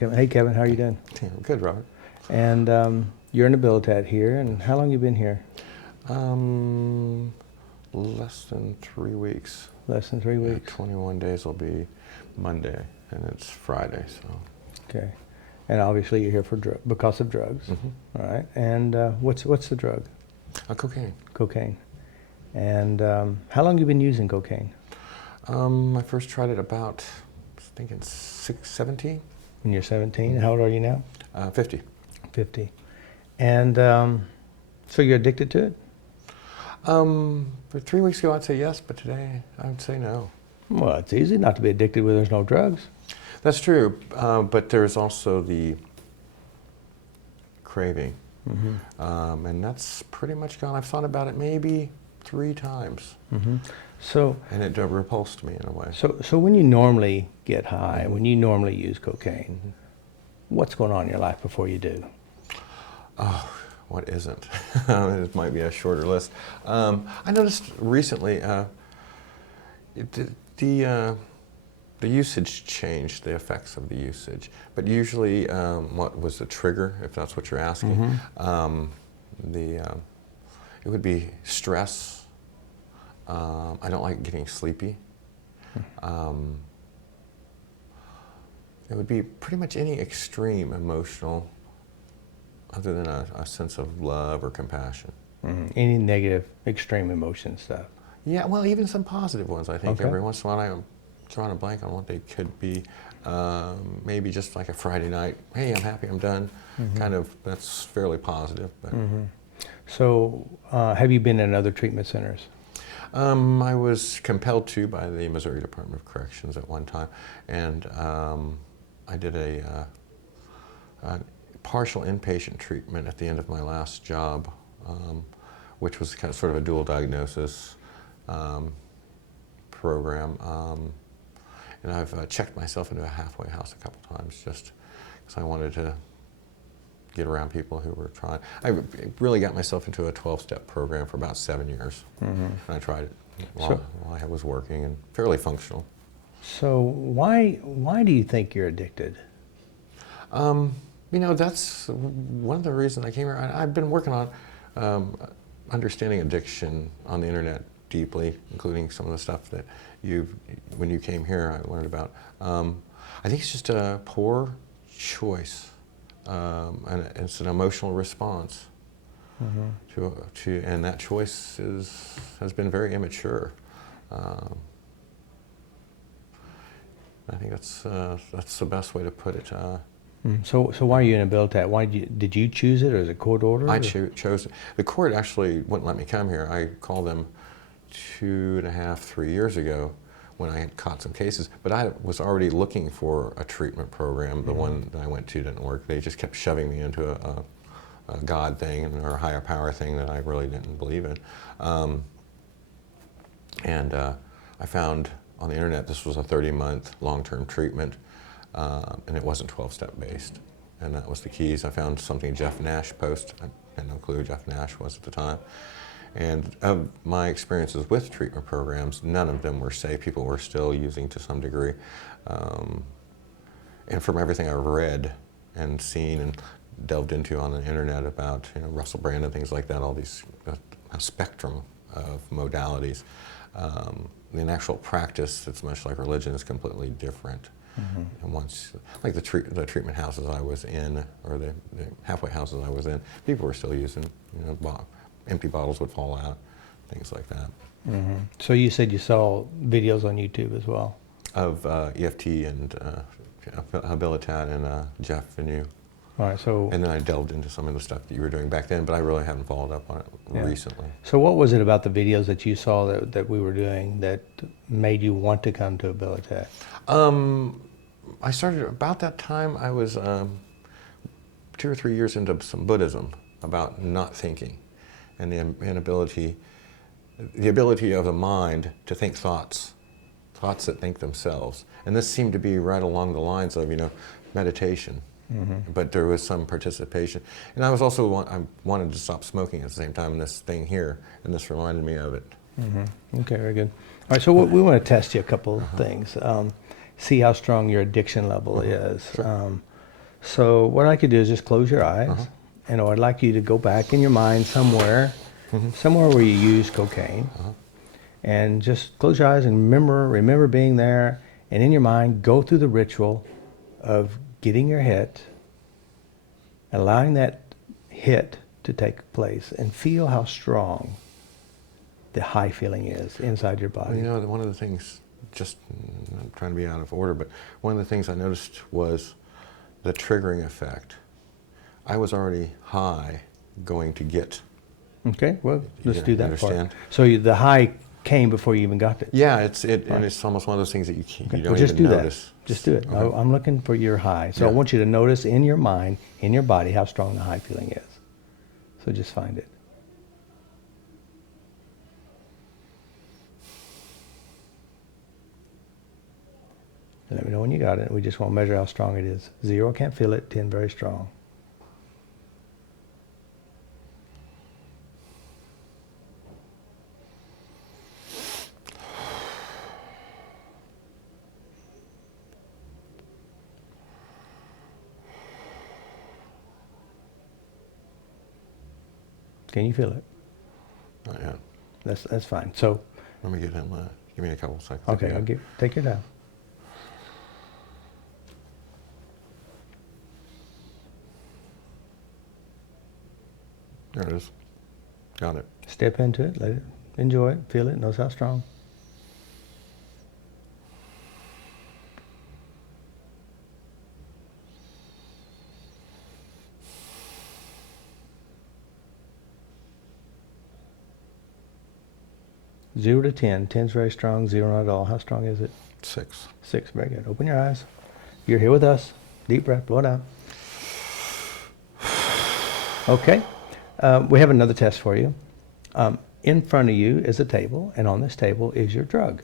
Hey Kevin, how are you doing? Yeah, good, Robert. And you're in Abilitat here, and how long you been here? Um, Less than 3 weeks. Less than 3 weeks. 21 days will be Monday, and it's Friday, so. Okay. And obviously you're here for because of drugs. All right. And what's the drug? Cocaine. Cocaine. And how long you been using cocaine? I first tried it about, I think it's 17? When you're 17. How old are you now? 50. 50. And so you're addicted to it? But 3 weeks ago I'd say yes, but today I would say no. Well, it's easy not to be addicted when there's no drugs. That's true, but there's also the craving, and that's pretty much gone. I've thought about it maybe 3 times, So, and it repulsed me in a way. so when you normally get high, when you normally use cocaine, what's going on in your life before you do? Oh, what isn't? It might be a shorter list. I noticed recently the usage changed, the effects of the usage. But usually, what was the trigger, if that's what you're asking? It would be stress. I don't like getting sleepy. It would be pretty much any extreme emotional, other than a sense of love or compassion. Any negative, extreme emotion stuff? Yeah, well, even some positive ones, I think. Okay. Every once in a while I'm drawing a blank on what they could be. Maybe just like a Friday night, hey, I'm happy, I'm done. Kind of, that's fairly positive. But. So, have you been in other treatment centers? I was compelled to by the Missouri Department of Corrections at one time, and I did a partial inpatient treatment at the end of my last job, which was kind of sort of a dual diagnosis program. And I've checked myself into a halfway house a couple times just because I wanted to get around people who were trying. I really got myself into a 12-step program for about 7 years. And I tried it while I was working and fairly functional. So why do you think you're addicted? You know, that's one of the reasons I came here. I've been working on understanding addiction on the internet deeply, including some of the stuff that when you came here, I learned about. I think it's just a poor choice, and it's an emotional response to, and that choice has been very immature. I think that's the best way to put it. So why are you in Abilitat? Why did you choose it, or is it court order? I chose it. The court actually wouldn't let me come here. I called them 2.5, 3 years ago when I had caught some cases, but I was already looking for a treatment program. The one that I went to didn't work. They just kept shoving me into a God thing or a higher power thing that I really didn't believe in. And I found on the internet this was a 30-month long-term treatment, and it wasn't 12-step based. And that was the keys. I found something Jeff Nash posted. I had no clue who Jeff Nash was at the time. And of my experiences with treatment programs, none of them were safe. People were still using to some degree. And from everything I've read and seen and delved into on the internet about, you know, Russell Brand and things like that, all these, a spectrum of modalities. In actual practice, it's much like religion, is completely different. And once, like the treatment houses I was in, or the halfway houses I was in, people were still using, you know, empty bottles would fall out, things like that. So you said you saw videos on YouTube as well? Of EFT and Abilitat and Jeff and you. All right, so... And then I delved into some of the stuff that you were doing back then, but I really haven't followed up on it recently. So what was it about the videos that you saw that we were doing that made you want to come to Abilitat? I started about that time. I was 2 or 3 years into some Buddhism about not thinking and the inability, the ability of the mind to think thoughts that think themselves. And this seemed to be right along the lines of, you know, meditation. But there was some participation. And I was also, I wanted to stop smoking at the same time, and this thing here, and this reminded me of it. Okay, very good. All right, so we want to test you a couple of things. See how strong your addiction level is. Sure. So what I could do is just close your eyes, and I'd like you to go back in your mind somewhere, somewhere where you use cocaine, and just close your eyes and remember being there, and in your mind go through the ritual of getting your hit, allowing that hit to take place, and feel how strong the high feeling is inside your body. Well, you know, one of the things, just I'm trying to be out of order, but one of the things I noticed was the triggering effect. I was already high going to get. Okay, well, let's do that understand? part. So the high came before you even got it. Yeah, and it's almost one of those things that you Okay. don't Well, just even do notice. that. Just do it. Okay. I'm looking for your high. So I Yeah. want you to notice in your mind, in your body, how strong the high feeling is. So just find it. And let me know when you got it. We just want to measure how strong it is. 0, can't feel it. 10, very strong. Can you feel it? Not yet. That's fine. So, Let me get him. Give me a couple seconds. okay, Yeah. take your time. There it is. Got it. Step into it. Let it enjoy it. Feel it. Notice how strong. Zero to 10. 10's very strong. 0 not at all. How strong is it? 6. 6. Very good. Open your eyes. You're here with us. Deep breath. Blow it out. Okay. We have another test for you. In front of you is a table, and on this table is your drug.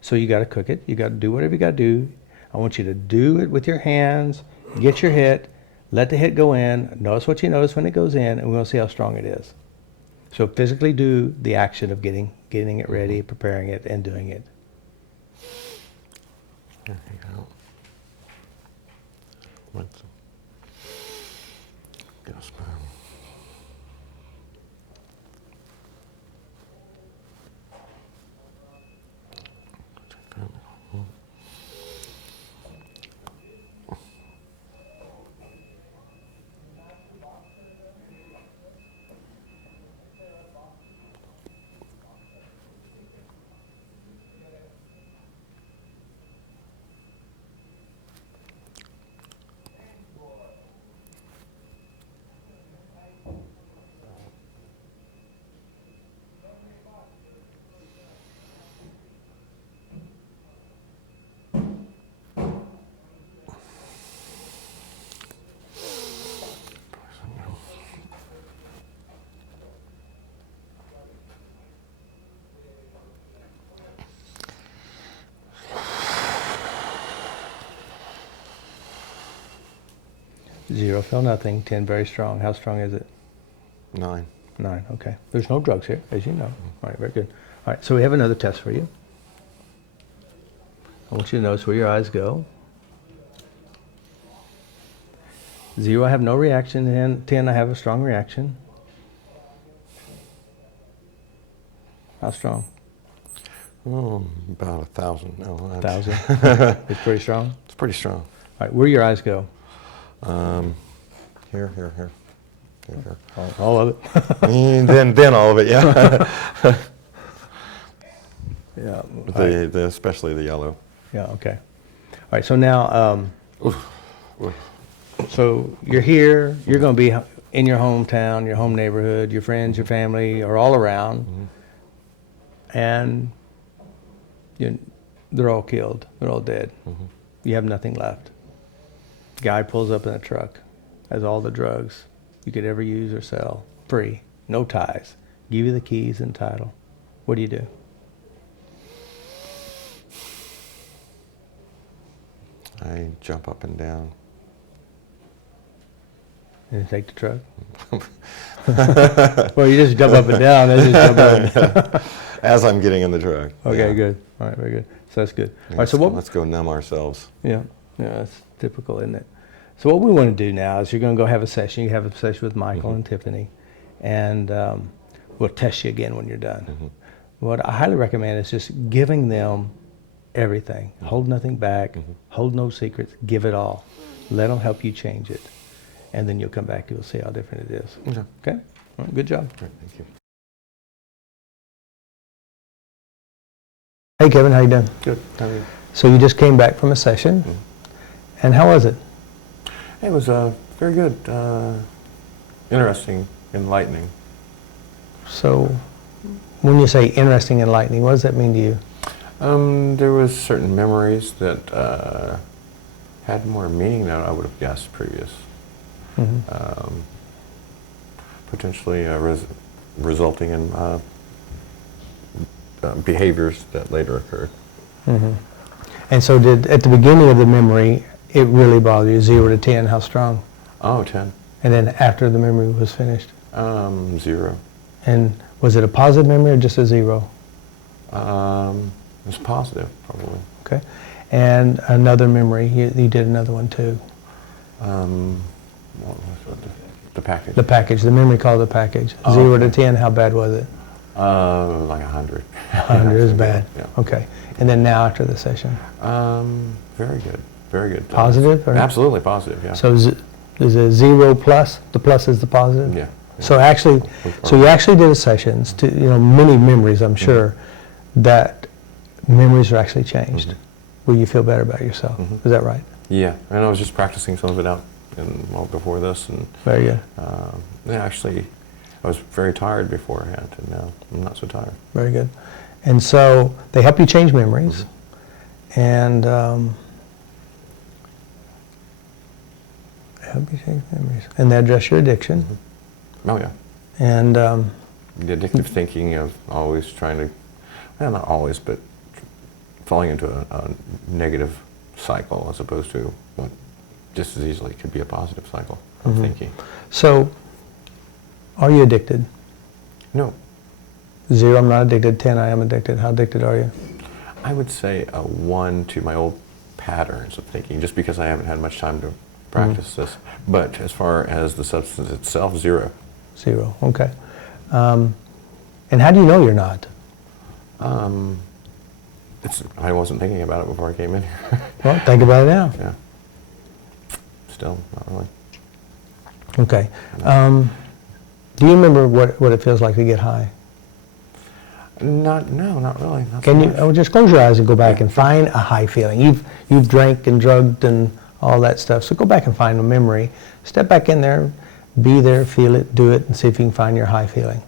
So you got to cook it. You got to do whatever you got to do. I want you to do it with your hands. Get your hit. Let the hit go in. Notice what you notice when it goes in, and we're going to see how strong it is. So physically do the action of getting it ready, preparing it, and doing it. There you go. Get a spoon. Zero, feel nothing. 10, very strong. How strong is it? 9. 9, okay. There's no drugs here, as you know. All right, very good. All right, so we have another test for you. I want you to notice where your eyes go. 0, I have no reaction. 10, I have a strong reaction. How strong? Oh, about 1,000. No, 1,000. It's pretty strong. It's pretty strong. All right, where your eyes go? Here. All of it. And then all of it, yeah. Yeah. Especially the yellow. Yeah. Okay. All right. So now, so you're here. You're going to be in your hometown, your home neighborhood. Your friends, your family are all around, and they're all killed. They're all dead. You have nothing left. Guy pulls up in a truck, has all the drugs you could ever use or sell, free, no ties. Give you the keys and title. What do you do? I jump up and down. And you take the truck? Well, you just jump up and down. And just jump up and down. As I'm getting in the truck. Okay, Yeah. good. All right, very good. So that's good. All right, so what? Let's go numb ourselves. Yeah, that's typical, isn't it? So what we want to do now is you're going to go have a session. You have a session with Michael and Tiffany, and we'll test you again when you're done. What I highly recommend is just giving them everything. Hold nothing back. Hold no secrets. Give it all. Let them help you change it. And then you'll come back, you'll see how different it is. Okay. Okay? All right, good job. All right, thank you. Hey, Kevin, how you doing? Good. How are you? So you just came back from a session, and how was it? It was very good. Interesting, enlightening. So when you say interesting, enlightening, what does that mean to you? There was certain memories that had more meaning than I would have guessed previous. Potentially resulting in behaviors that later occurred. And so at the beginning of the memory, it really bothered you, 0 to 10, how strong? Oh, 10. And then after the memory was finished? 0. And was it a positive memory or just a 0? It was positive, probably. Okay. And another memory, you did another one too. What was it? The package. The package, the memory called the package. Oh, 0 okay. to 10, how bad was it? Like 100. 100 is bad. Yeah. Okay. And then now after the session? Very good. Very good. Positive? Or? Absolutely positive, yeah. So is it 0 plus? The plus is the positive? Yeah. So actually, so you actually did a sessions to, many memories, I'm sure, that memories are actually changed. Where you feel better about yourself. Is that right? Yeah, and I was just practicing some of it out before this, and Very good. actually, I was very tired beforehand, and now I'm not so tired. Very good. And so they help you change memories, and help you change memories, and they address your addiction. Oh yeah. And The addictive thinking of always trying to, well, not always, but falling into a negative cycle as opposed to what just as easily could be a positive cycle of thinking. so, are you addicted? No. 0, I'm not addicted. 10, I am addicted. How addicted are you? I would say a 1 to my old patterns of thinking, just because I haven't had much time to practice this. But as far as the substance itself, 0. 0, okay. And how do you know you're not? I wasn't thinking about it before I came in here. Well, think about it now. Yeah. Still, not really. Okay. Do you remember what it feels like to get high? No, not really. Not Can so you much. just close your eyes and go back and find a high feeling? You've drank and drugged and all that stuff, so go back and find a memory. Step back in there, be there, feel it, do it, and see if you can find your high feeling.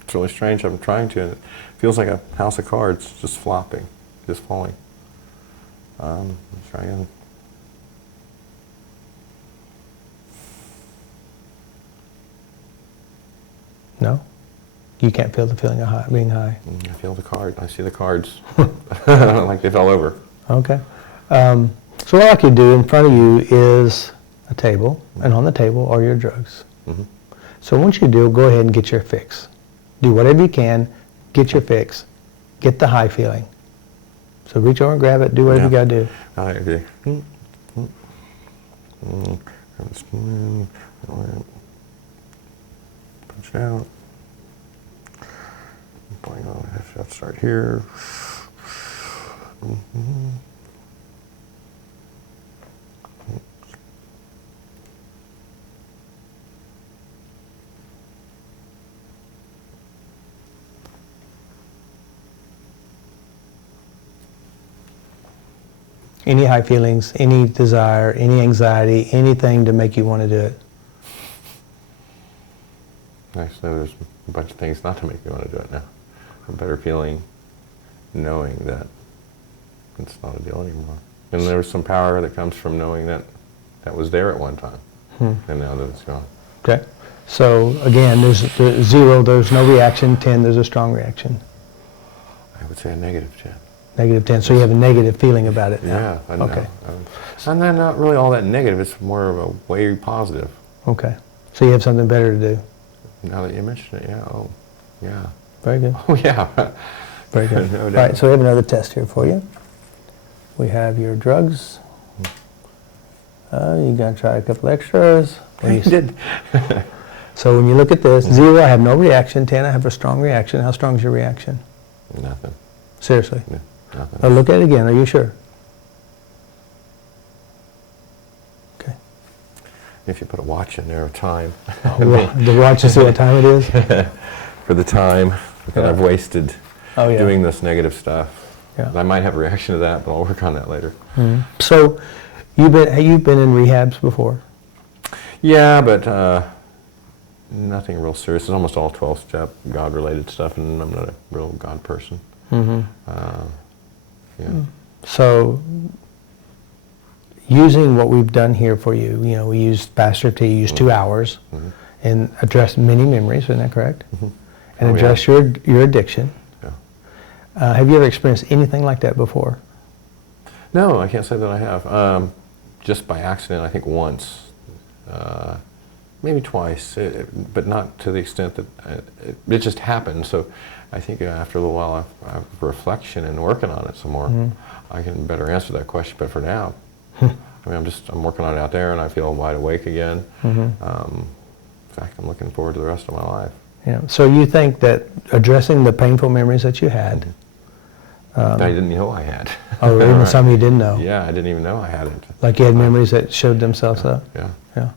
It's really strange. I'm trying to, and it feels like a house of cards just flopping, just falling. Let's try again. No? You can't feel the feeling of being high. I feel the card. I see the cards like they fell over. Okay. So what I'd like you to do in front of you is a table, and on the table are your drugs. So once you do, go ahead and get your fix. Do whatever you can, get your fix, get the high feeling. So reach over and grab it, do whatever you got to do. I agree. Punch out. Let's start here. Any high feelings, any desire, any anxiety, anything to make you want to do it. Actually, there's a bunch of things not to make me want to do it now. A better feeling knowing that it's not a deal anymore. And there's some power that comes from knowing that that was there at one time, and now that it's gone. Okay. So again, there's 0, there's no reaction. 10, there's a strong reaction. I would say a negative 10. Negative 10. So you have a negative feeling about it now. Yeah, I know. Okay. And then not really all that negative. It's more of a way positive. Okay. So you have something better to do. Now that you mention it, yeah. Oh, yeah. Very good. Oh, yeah. Very good. No All doubt. right. So we have another test here for you. We have your drugs. You're going to try a couple extras. When you did. So when you look at this, 0, I have no reaction. 10, I have a strong reaction. How strong is your reaction? Nothing. Seriously? Yeah, nothing. Now look at it again. Are you sure? Okay. If you put a watch in there of time. The watch to see what time it is? For the time that I've wasted doing this negative stuff. Yeah. I might have a reaction to that, but I'll work on that later. Mm-hmm. So you've been in rehabs before? Yeah, but nothing real serious. It's almost all 12-step God-related stuff, and I'm not a real God person. Mm-hmm. Yeah. So using what we've done here for you, we used FasterEFT, you used 2 hours, and addressed many memories, isn't that correct? And address your addiction. Yeah. Have you ever experienced anything like that before? No, I can't say that I have. Just by accident, I think once. Maybe twice, but not to the extent that it just happened. So I think after a little while of reflection and working on it some more, I can better answer that question. But for now, I mean, I'm working on it out there, and I feel wide awake again. In fact, I'm looking forward to the rest of my life. Yeah. So you think that addressing the painful memories that you had, I didn't know I had. or even some you didn't know, Yeah, I didn't even know I had it. like you had memories that showed themselves up. Yeah. Yeah.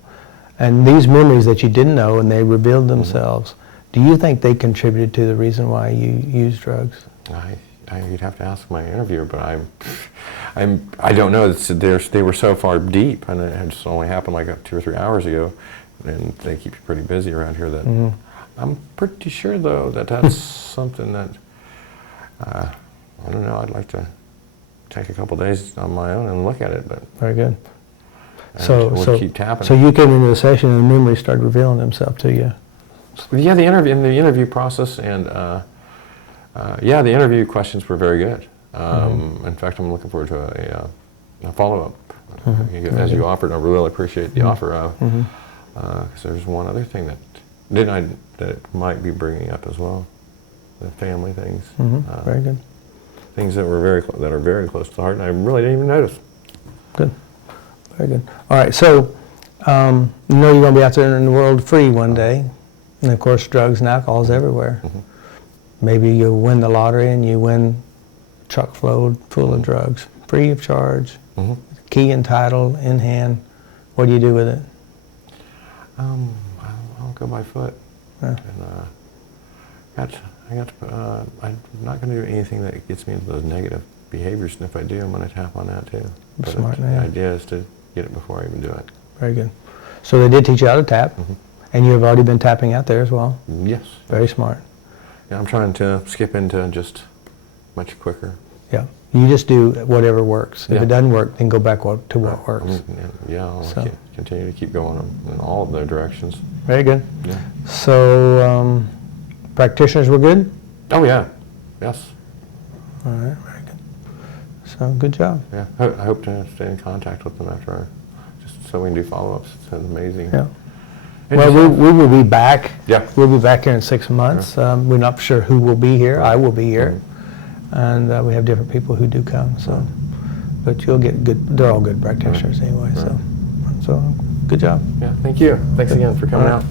And these memories that you didn't know and they revealed themselves, do you think they contributed to the reason why you use drugs? You'd have to ask my interviewer, but I don't know. They were so far deep, and it just only happened like 2 or 3 hours ago, and they keep you pretty busy around here. That I'm pretty sure, though, that that's something that I don't know. I'd like to take a couple days on my own and look at it, but Very good. we'll keep tapping. So you came into the session and the memories started revealing themselves to you. Yeah, the interview process, and the interview questions were very good. In fact, I'm looking forward to a follow-up. As you offered, I really appreciate the offer. Because there's one other thing that it might be bringing up as well, the family things. Very good. Things that are very close to the heart, and I really didn't even notice. Good. Very good. All right, so you know you're going to be out there in the world free one day, and of course drugs and alcohol is everywhere. Maybe you win the lottery and you win a truck full of drugs, free of charge, key and title in hand. What do you do with it? I'll go by foot. Yeah. And I'm not going to do anything that gets me into those negative behaviors, and if I do, I'm going to tap on that too. But Smart the man. idea is to get it before I even do it. Very good. So they did teach you how to tap, and you have already been tapping out there as well. Yes. Very smart. Yeah, I'm trying to skip into just much quicker. Yeah. You just do whatever works. If Yeah. it doesn't work, then go back to what works. I'll continue to keep going in all of their directions. Very good. Yeah. So practitioners were good? Oh yeah. Yes. All right, very good. So good job. Yeah. I hope to stay in contact with them after just so we can do follow-ups. It's amazing. Yeah. And Well, we will be back. Yeah. We'll be back here in 6 months. We're not sure who will be here. I will be here. And we have different people who do come. So, but you'll get good. They're all good practitioners anyway. So good job. Yeah. Thank you. Thanks again for coming out.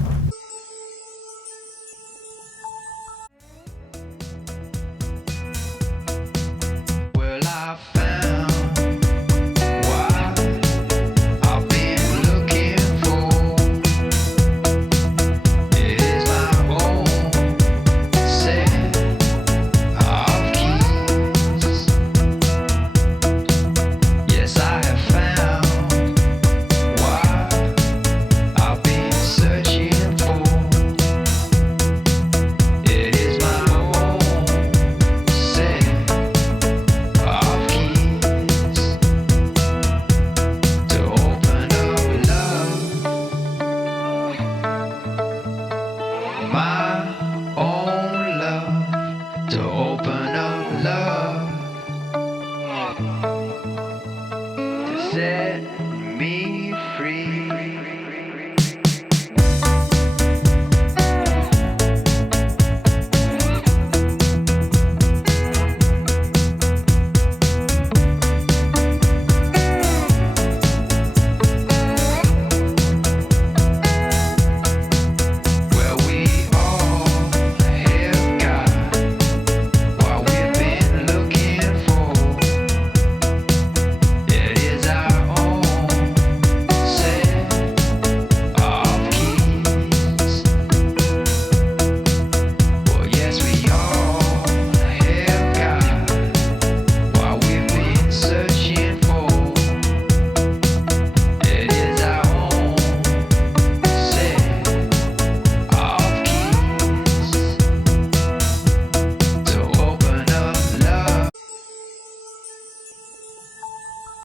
Said